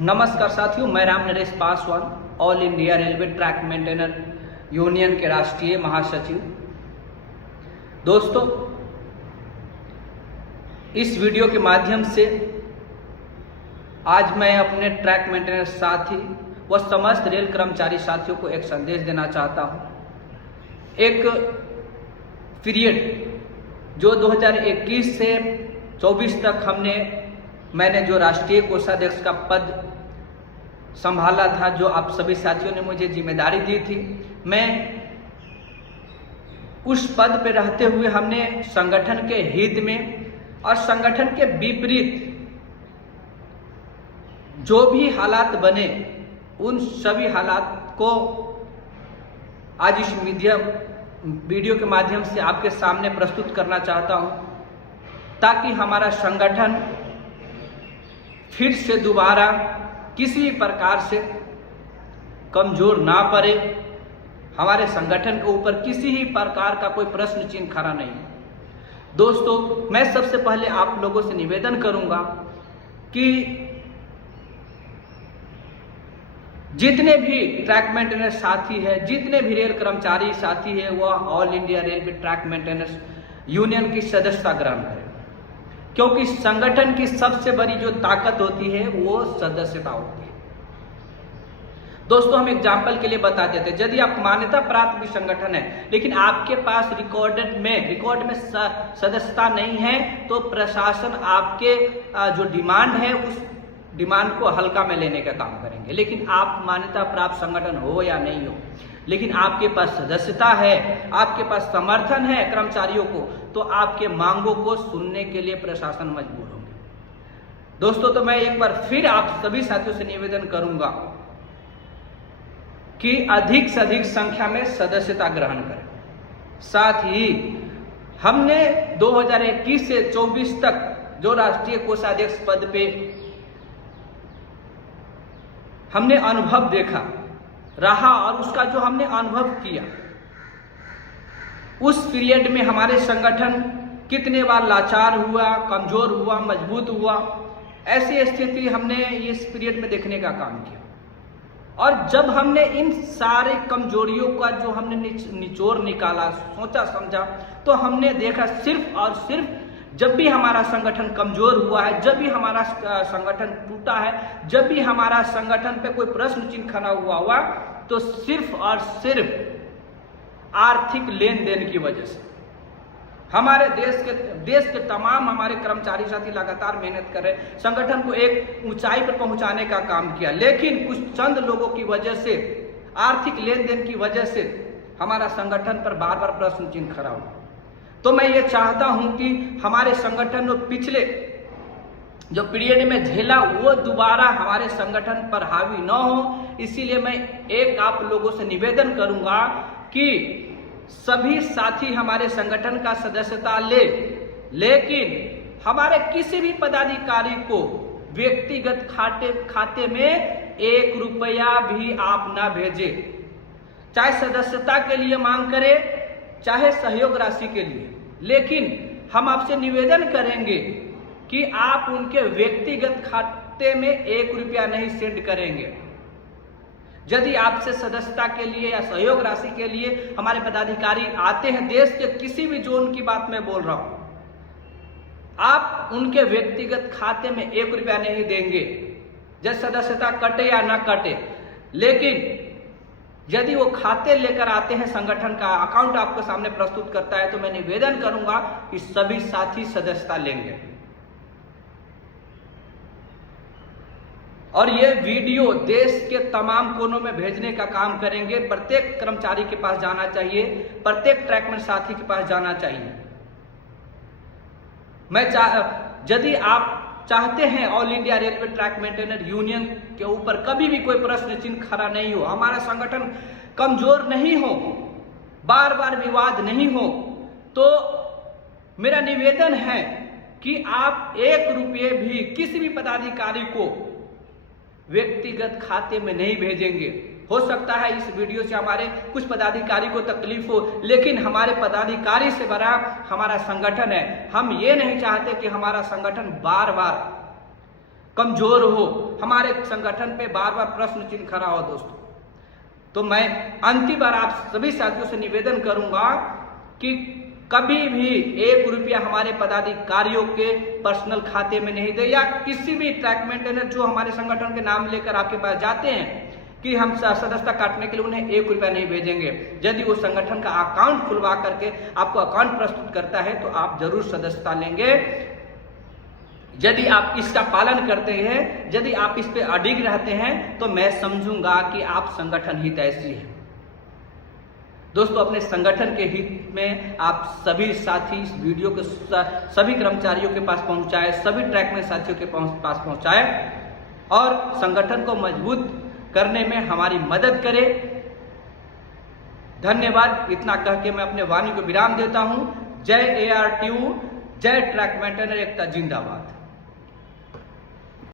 नमस्कार साथियों, मैं Ram Naresh Paswan, all India railway track maintainer union के राष्ट्रीय महासचिव। दोस्तों, इस वीडियो के माध्यम से आज मैं अपने ट्रैक मेंटेनर साथी व समस्त रेल कर्मचारी साथियों को एक संदेश देना चाहता हूं। एक पीरियड जो 2021 से 24 तक मैंने जो राष्ट्रीय कोषाध्यक्ष का पद संभाला था, जो आप सभी साथियों ने मुझे जिम्मेदारी दी थी, मैं उस पद पे रहते हुए हमने संगठन के हित में और संगठन के विपरीत जो भी हालात बने, उन सभी हालात को आज इस वीडियो के माध्यम से आपके सामने प्रस्तुत करना चाहता हूं, ताकि हमारा संगठन फिर से दोबारा किसी भी प्रकार से कमजोर ना पड़े, हमारे संगठन के ऊपर किसी ही प्रकार का कोई प्रश्न चिन्ह खड़ा नहीं। दोस्तों, मैं सबसे पहले आप लोगों से निवेदन करूंगा कि जितने भी ट्रैक मेंटेनेंस साथी है, जितने भी रेल कर्मचारी साथी है, वह all India railway track maintenance union की सदस्यता ग्रहण करें, क्योंकि संगठन की सबसे बड़ी जो ताकत होती है वो सदस्यता होती है। दोस्तों, हम एग्जाम्पल के लिए बता देते हैं, यदि आप मान्यता प्राप्त भी संगठन है लेकिन आपके पास रिकॉर्ड में सदस्यता नहीं है, तो प्रशासन आपके जो डिमांड है उस डिमांड को हल्का में लेने का काम करेंगे। लेकिन आप मान्यता प्राप्त संगठन हो या नहीं हो, लेकिन आपके पास सदस्यता है, आपके पास समर्थन है कर्मचारियों को, तो आपके मांगों को सुनने के लिए प्रशासन मजबूर होंगे। दोस्तों, तो मैं एक बार फिर आप सभी साथियों से निवेदन करूंगा कि अधिक से अधिक संख्या में सदस्यता ग्रहण करें। साथ ही हमने 2021 से 24 तक जो राष्ट्रीय कोषाध्यक्ष पद पे हमने अनुभव देखा रहा और उसका जो हमने अनुभव किया, उस पीरियड में हमारे संगठन कितने बार लाचार हुआ, कमजोर हुआ, मजबूत हुआ, ऐसी स्थिति हमने इस पीरियड में देखने का काम किया। और जब हमने इन सारे कमजोरियों का जो हमने निचोड़ निकाला, सोचा समझा, तो हमने देखा सिर्फ और सिर्फ जब भी हमारा संगठन कमजोर हुआ है, जब भी हमारा संगठन टूटा है, जब भी हमारा संगठन पे कोई प्रश्न चिन्ह खड़ा हुआ, तो सिर्फ और सिर्फ आर्थिक लेन देन की वजह से हमारे देश के तमाम हमारे कर्मचारी साथी लगातार मेहनत कर रहे, संगठन को एक ऊंचाई पर पहुंचाने का काम किया। लेकिन कुछ चंद लोगों की वजह से, आर्थिक लेन देन की वजह से हमारा संगठन पर बार बार प्रश्न चिन्ह खड़ा हुआ। तो मैं ये चाहता हूं कि हमारे संगठन ने पिछले जो पीरियड में झेला वो दोबारा हमारे संगठन पर हावी न हो। इसीलिए मैं एक आप लोगों से निवेदन करूंगा कि सभी साथी हमारे संगठन का सदस्यता लेकिन हमारे किसी भी पदाधिकारी को व्यक्तिगत खाते में 1 रुपया भी आप ना भेजें, चाहे सदस्यता के लिए मांग करें, चाहे सहयोग राशि के लिए। लेकिन हम आपसे निवेदन करेंगे कि आप उनके व्यक्तिगत खाते में 1 रुपया नहीं सेंड करेंगे। यदि आपसे सदस्यता के लिए या सहयोग राशि के लिए हमारे पदाधिकारी आते हैं, देश के किसी भी जोन की बात मैं बोल रहा हूं, आप उनके व्यक्तिगत खाते में 1 रुपया नहीं देंगे, जब सदस्यता कटे या ना कटे। लेकिन यदि वो खाते लेकर आते हैं, संगठन का अकाउंट आपके सामने प्रस्तुत करता है, तो मैं निवेदन करूंगा कि सभी साथी सदस्यता लेंगे। और ये वीडियो देश के तमाम कोनों में भेजने का काम करेंगे। प्रत्येक कर्मचारी के पास जाना चाहिए, प्रत्येक ट्रैकमैन साथी के पास जाना चाहिए। यदि आप चाहते हैं all India railway track maintainer union के ऊपर कभी भी कोई प्रश्न चिन्ह खड़ा नहीं हो, हमारा संगठन कमजोर नहीं हो, बार बार विवाद नहीं हो, तो मेरा निवेदन है कि आप 1 रुपये भी किसी भी पदाधिकारी को व्यक्तिगत खाते में नहीं भेजेंगे। हो सकता है इस वीडियो से हमारे कुछ पदाधिकारी को तकलीफ हो, लेकिन हमारे पदाधिकारी से बड़ा हमारा संगठन है। हम ये नहीं चाहते कि हमारा संगठन बार बार कमजोर हो, हमारे संगठन पे बार बार प्रश्न चिन्ह खड़ा हो दोस्तों, तो मैं अंतिम बार आप सभी साथियों से निवेदन करूंगा कि कभी भी 1 रुपया हमारे पदाधिकारियों के पर्सनल खाते में नहीं दे, या किसी भी ट्रैक मेंटेनर जो हमारे संगठन के नाम लेकर आपके पास जाते हैं कि हम सदस्यता काटने के लिए उन्हें 1 रुपया नहीं भेजेंगे। यदि वो संगठन का अकाउंट खुलवा करके आपको अकाउंट प्रस्तुत करता है तो आप जरूर सदस्यता लेंगे। यदि आप इसका पालन करते हैं, यदि आप इस पे अडिग रहते हैं, तो मैं समझूंगा कि आप संगठन हितैषी हैं। दोस्तों, अपने संगठन के हित में आप सभी साथी इस वीडियो को सभी कर्मचारियों के पास पहुंचाए, सभी ट्रैकमैन साथियों के पास पहुंचाए और संगठन को मजबूत करने में हमारी मदद करें। धन्यवाद। इतना कह के मैं अपने वाणी को विराम देता हूं। जय ARTU, जय ट्रैक मेंटेनर एकता जिंदाबाद।